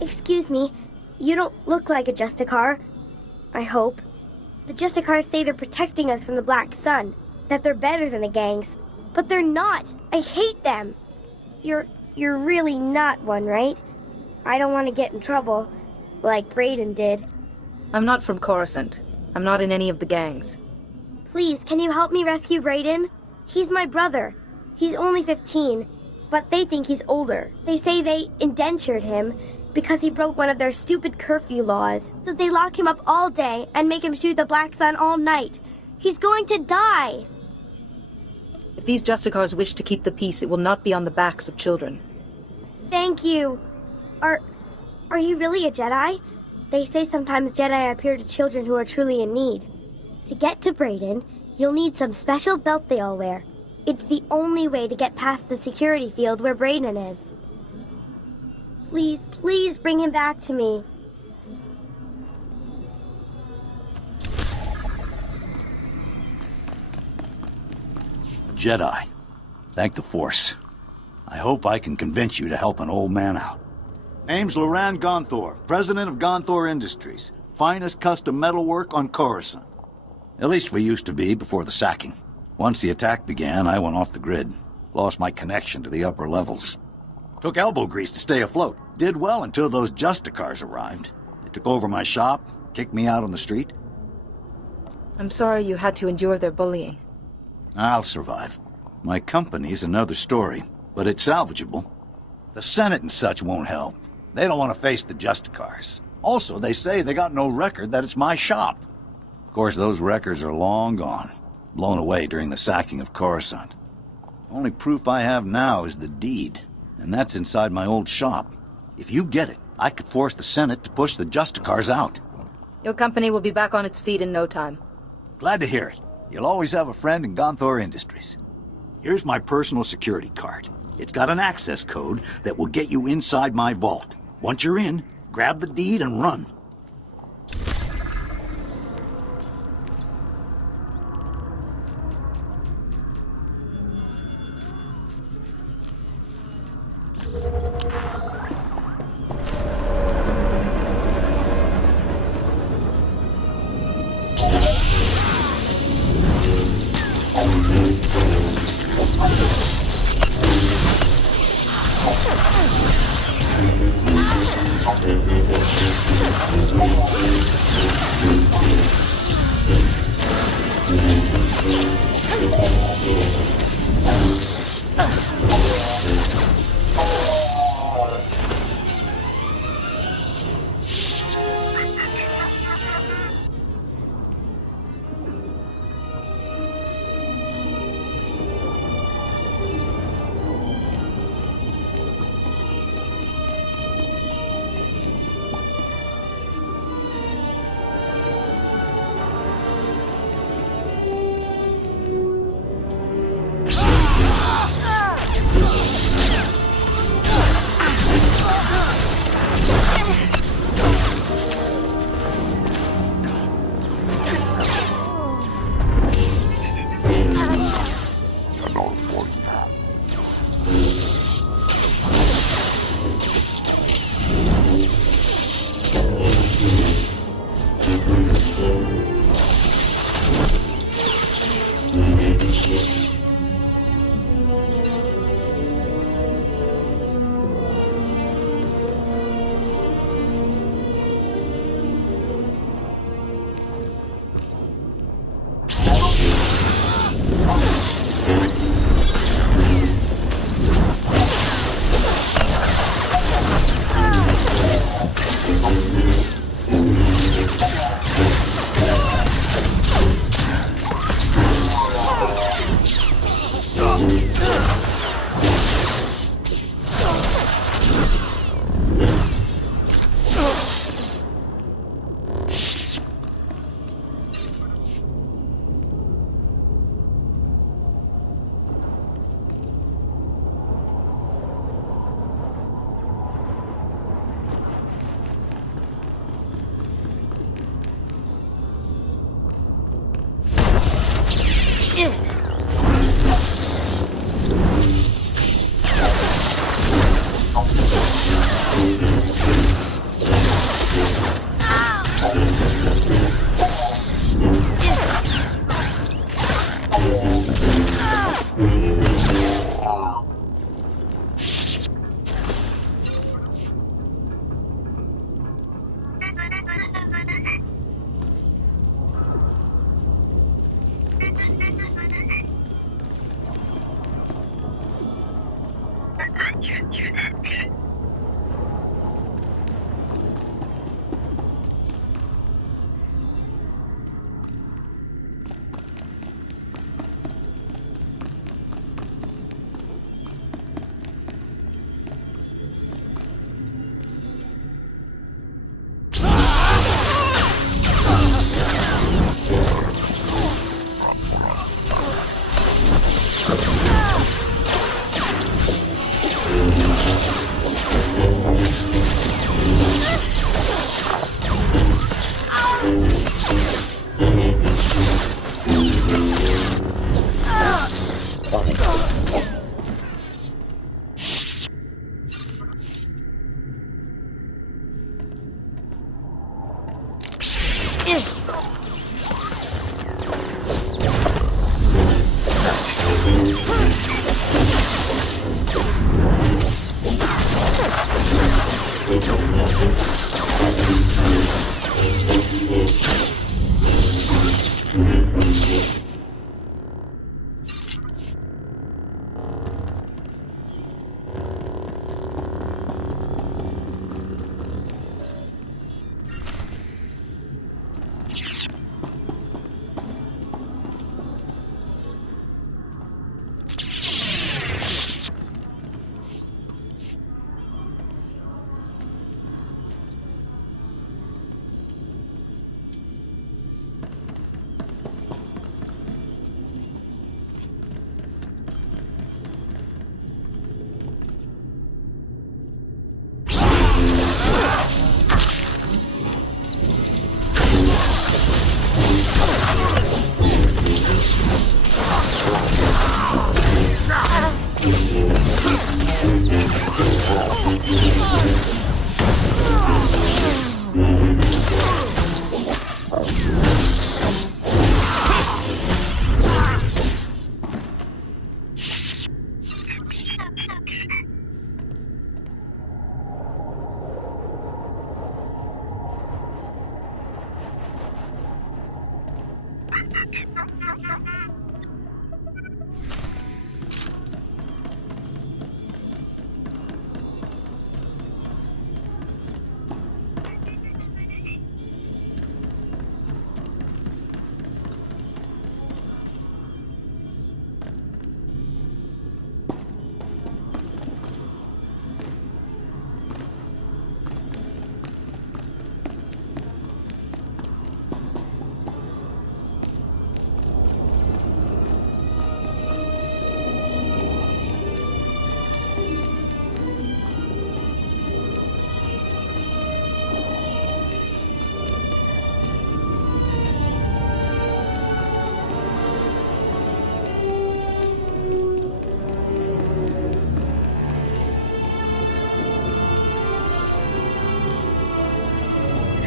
Excuse me, you don't look like a SWTOR. I hope. The SWTORs say they're protecting us from the Black Sun, that they're better than the gangs, but they're not. I hate them. You're really not one, right? I don't want to get in trouble, like Brayden did. I'm not from Coruscant. I'm not in any of the gangs. Please, can you help me rescue Brayden? He's my brother. He's only 15, but they think he's older. They say they indentured him because he broke one of their stupid curfew laws. So they lock him up all day and make him shoot the Black Sun all night. He's going to die! If these SWTORs wish to keep the peace, it will not be on the backs of children. Thank you. Are you really a Jedi? They say sometimes Jedi appear to children who are truly in need. To get to Brayden, you'll need some special belt they all wear. It's the only way to get past the security field where Brayden is. Please, please bring him back to me. A Jedi. Thank the Force. I hope I can convince you to help an old man out. Name's Loran Gonthor, president of Gonthor Industries. Finest custom metalwork on Coruscant. At least we used to be before the sacking. Once the attack began, I went off the grid. Lost my connection to the upper levels. Took elbow grease to stay afloat. Did well until those Justicars arrived. They took over my shop, kicked me out on the street. I'm sorry you had to endure their bullying. I'll survive. My company's another story, but it's salvageable. The Senate and such won't help. They don't want to face the Justicars. Also, they say they got no record that it's my shop. Of course, those records are long gone, blown away during the sacking of Coruscant. Only proof I have now is the deed, and that's inside my old shop. If you get it, I could force the Senate to push the Justicars out. Your company will be back on its feet in no time. Glad to hear it. You'll always have a friend in Gonthor Industries. Here's my personal security card. It's got an access code that will get you inside my vault. Once you're in, grab the deed and run.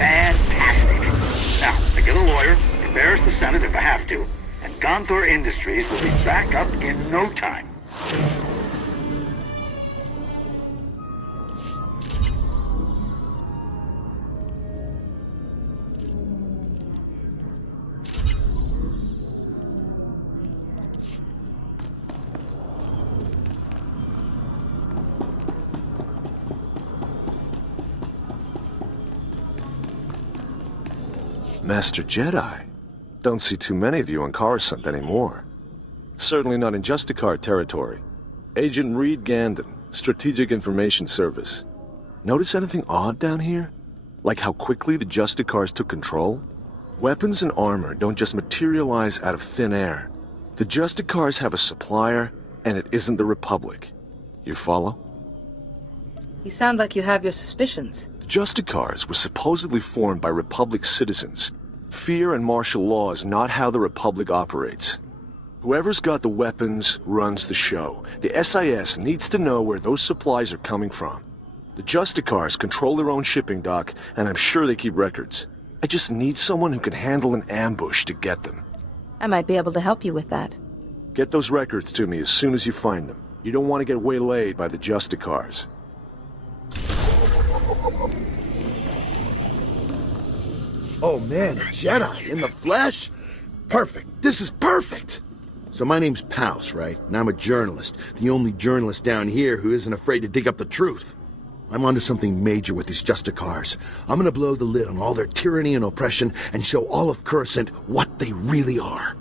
Fantastic. Now, I get a lawyer, embarrass the Senate if I have to, and SWTOR Industries will be back up in no time. Master Jedi. Don't see too many of you on Coruscant anymore. Certainly not in SWTOR territory. Agent Reed Gandon, Strategic Information Service. Notice anything odd down here? Like how quickly the SWTORs took control? Weapons and armor don't just materialize out of thin air. The SWTORs have a supplier, and it isn't the Republic. You follow? You sound like you have your suspicions. The SWTORs were supposedly formed by Republic citizens. Fear and martial law is not how the Republic operates. Whoever's got the weapons runs the show. The SIS needs to know where those supplies are coming from. The SWTORs control their own shipping dock, and I'm sure they keep records. I just need someone who can handle an ambush to get them. I might be able to help you with that. Get those records to me as soon as you find them. You don't want to get waylaid by the SWTORs. Oh man, a Jedi in the flesh? Perfect. This is perfect. So my name's Pouse, right? And I'm a journalist. The only journalist down here who isn't afraid to dig up the truth. I'm onto something major with these SWTORs. I'm gonna blow the lid on all their tyranny and oppression and show all of Coruscant what they really are.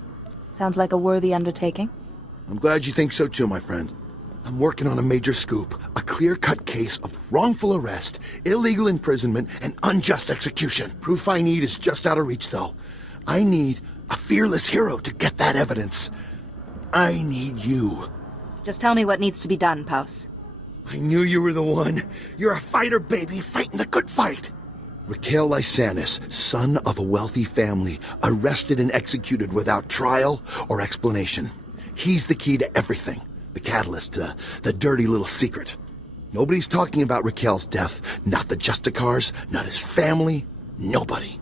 Sounds like a worthy undertaking. I'm glad you think so too, my friend. I'm working on a major scoop, a clear-cut case of wrongful arrest, illegal imprisonment, and unjust execution. Proof I need is just out of reach, though. I need a fearless hero to get that evidence. I need you. Just tell me what needs to be done, Pouse. I knew you were the one. You're a fighter, baby, fighting the good fight. Raquel Lysanis, son of a wealthy family, arrested and executed without trial or explanation. He's the key to everything. The catalyst to the dirty little secret. Nobody's talking about Raquel's death. Not the SWTORs, not his family, nobody.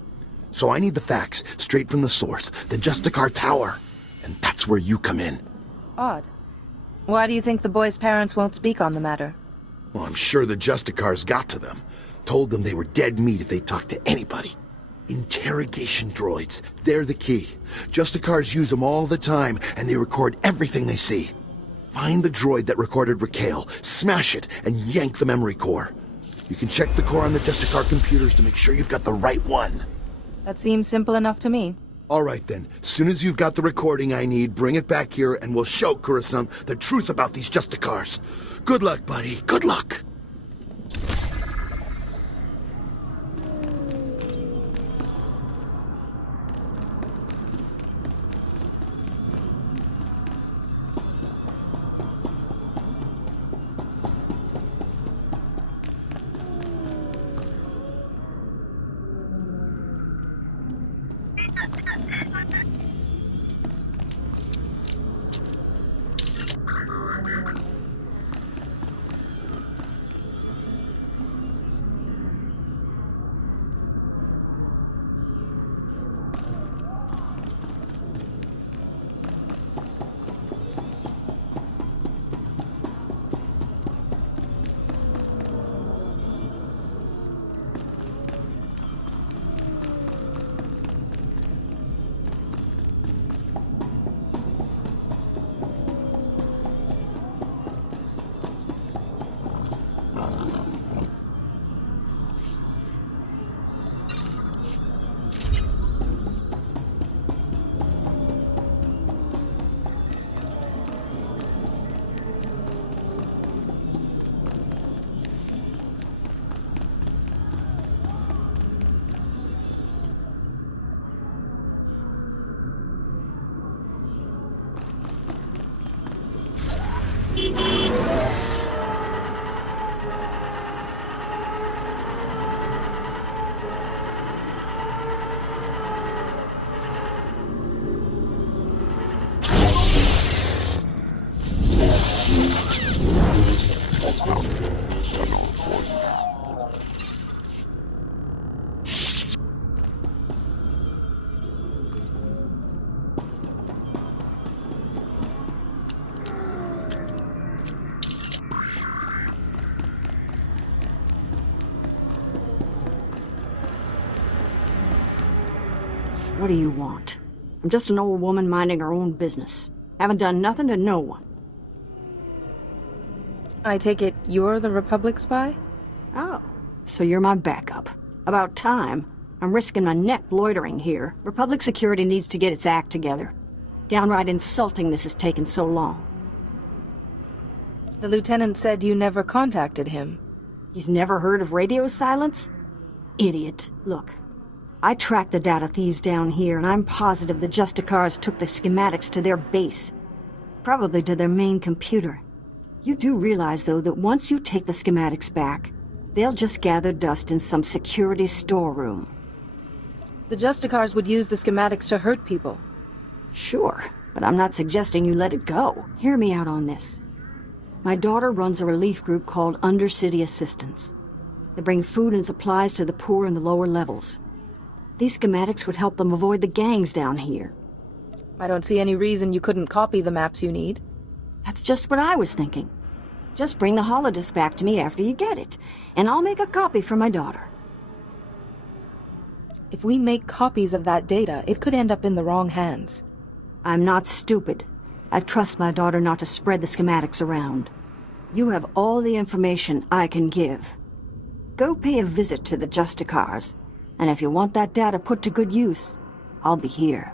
So I need the facts straight from the source, the SWTOR Tower. And that's where you come in. Odd. Why do you think the boy's parents won't speak on the matter? Well, I'm sure the SWTORs got to them. Told them they were dead meat if they talked to anybody. Interrogation droids. They're the key. Justicars use them all the time, and they record everything they see. Find the droid that recorded Raquel, smash it, and yank the memory core. You can check the core on the Justicar computers to make sure you've got the right one. That seems simple enough to me. All right, then. Soon as you've got the recording I need, bring it back here, and we'll show Coruscant the truth about these Justicars. Good luck, buddy. Good luck. What do you want? I'm just an old woman minding her own business. Haven't done nothing to no one. I take it you're the Republic spy? Oh, so you're my backup. About time. I'm risking my neck loitering here. Republic security needs to get its act together. Downright insulting this has taken so long. The lieutenant said you never contacted him. He's never heard of radio silence? Idiot. Look, I tracked the data thieves down here, and I'm positive the Justicars took the schematics to their base. Probably to their main computer. You do realize, though, that once you take the schematics back, they'll just gather dust in some security storeroom. The Justicars would use the schematics to hurt people. Sure, but I'm not suggesting you let it go. Hear me out on this. My daughter runs a relief group called Undercity Assistance. They bring food and supplies to the poor in the lower levels. These schematics would help them avoid the gangs down here. I don't see any reason you couldn't copy the maps you need. That's just what I was thinking. Just bring the holodisc back to me after you get it, and I'll make a copy for my daughter. If we make copies of that data, it could end up in the wrong hands. I'm not stupid. I trust my daughter not to spread the schematics around. You have all the information I can give. Go pay a visit to the Justicars, and if you want that data put to good use, I'll be here.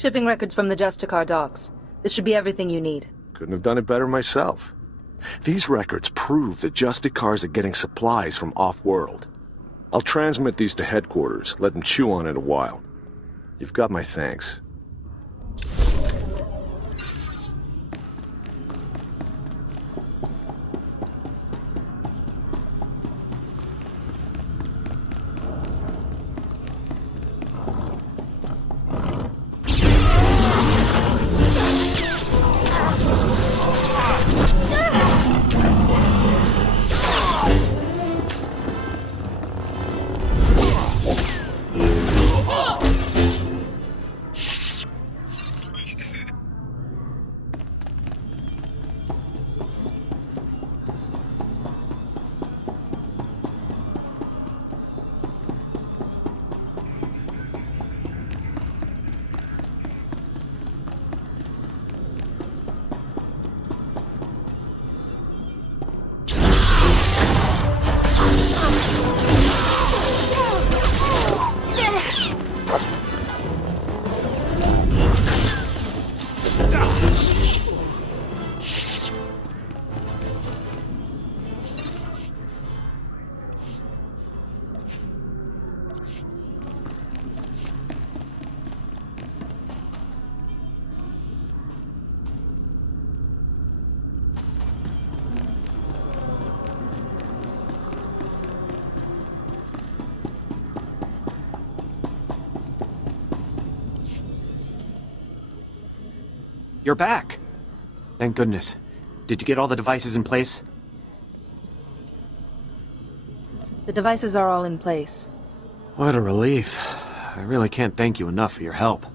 Shipping records from the Justicar docks. This should be everything you need. Couldn't have done it better myself. These records prove the Justicars are getting supplies from off-world. I'll transmit these to headquarters, let them chew on it a while. You've got my thanks. You're back. Thank goodness. Did you get all the devices in place? The devices are all in place. What a relief. I really can't thank you enough for your help.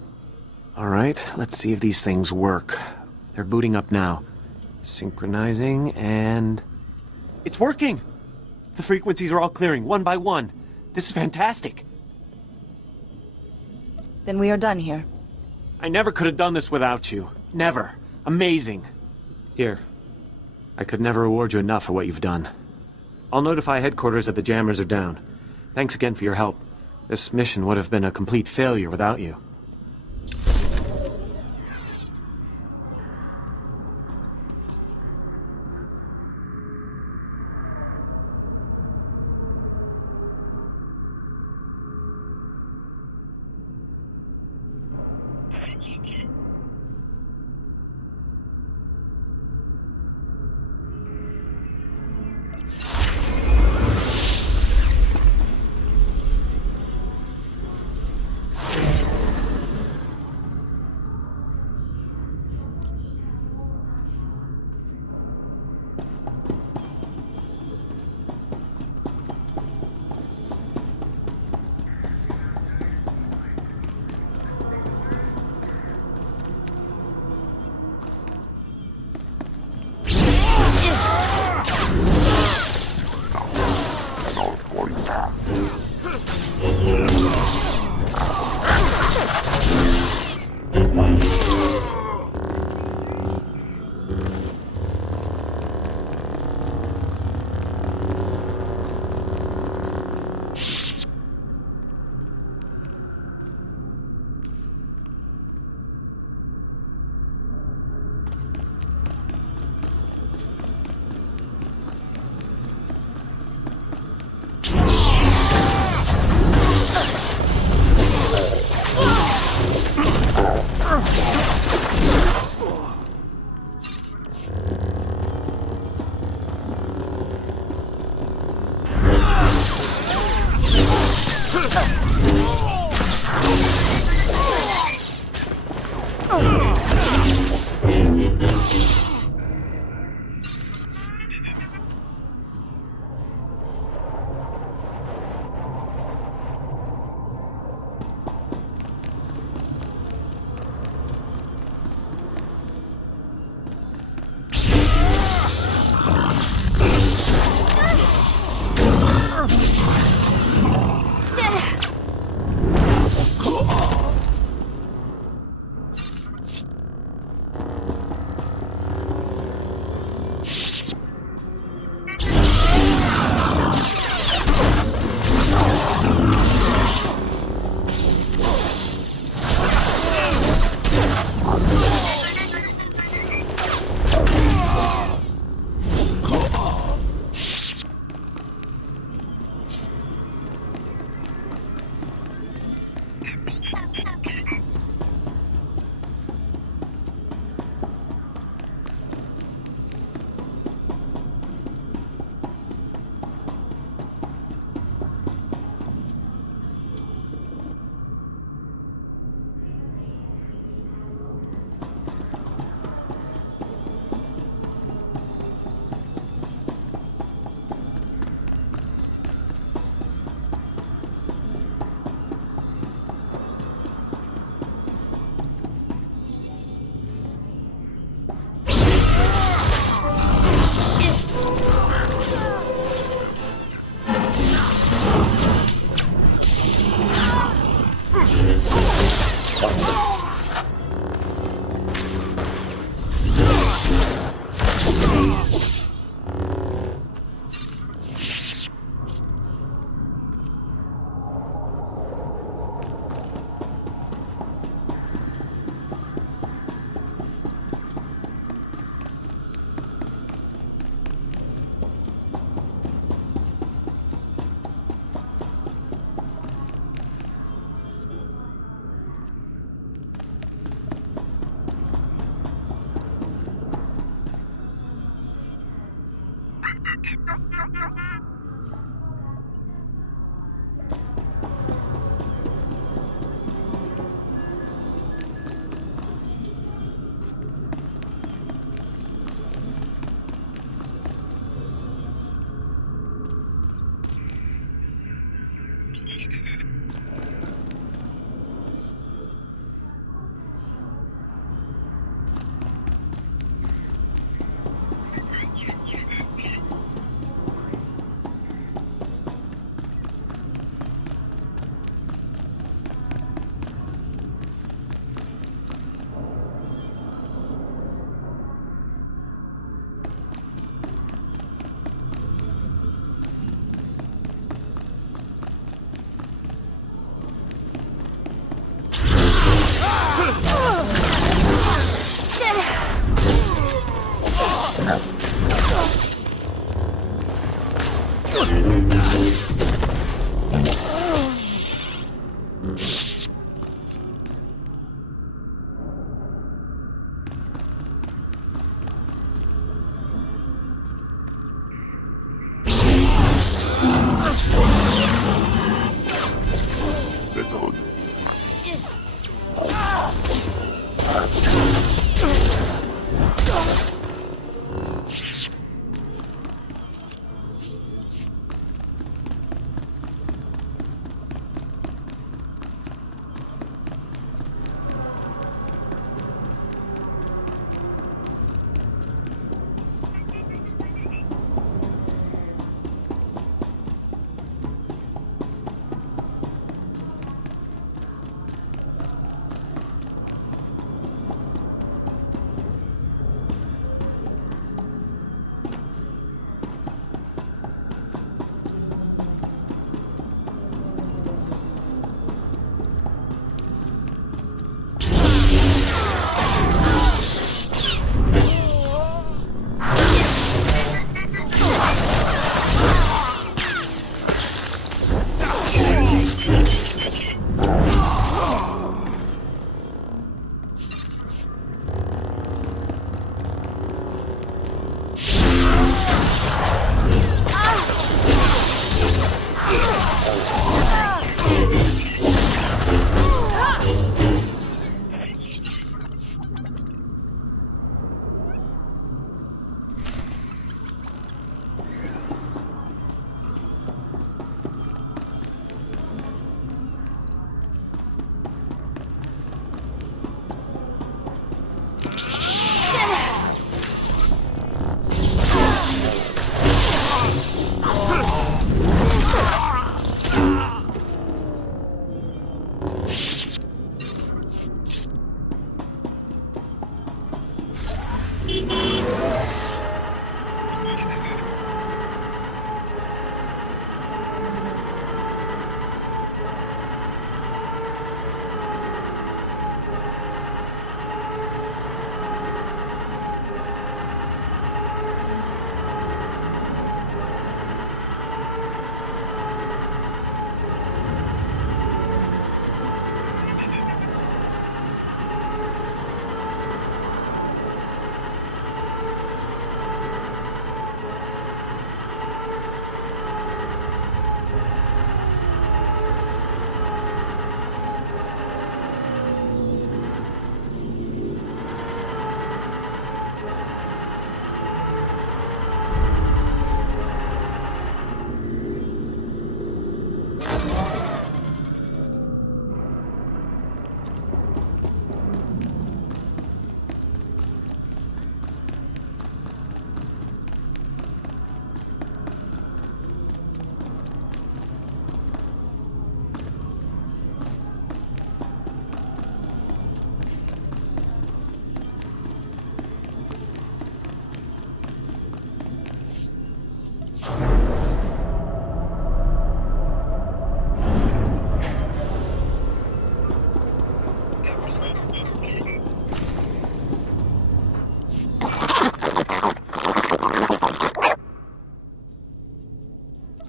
Alright, let's see if these things work. They're booting up now. Synchronizing, and... It's working! The frequencies are all clearing, one by one. This is fantastic. Then we are done here. I never could have done this without you. Never. Amazing. Here. I could never reward you enough for what you've done. I'll notify headquarters that the jammers are down. Thanks again for your help. This mission would have been a complete failure without you.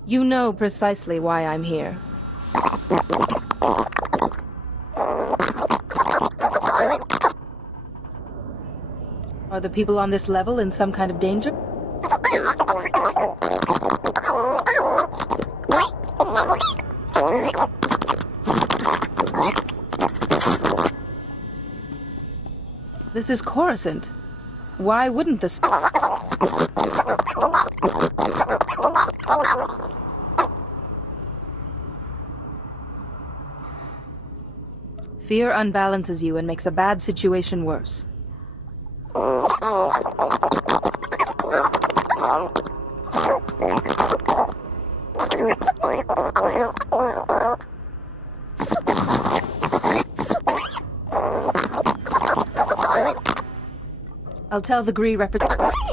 You know precisely why I'm here. Are the people on this level in some kind of danger? This is Coruscant. Why wouldn't this... Fear unbalances you and makes a bad situation worse. I'll tell the Gree representative.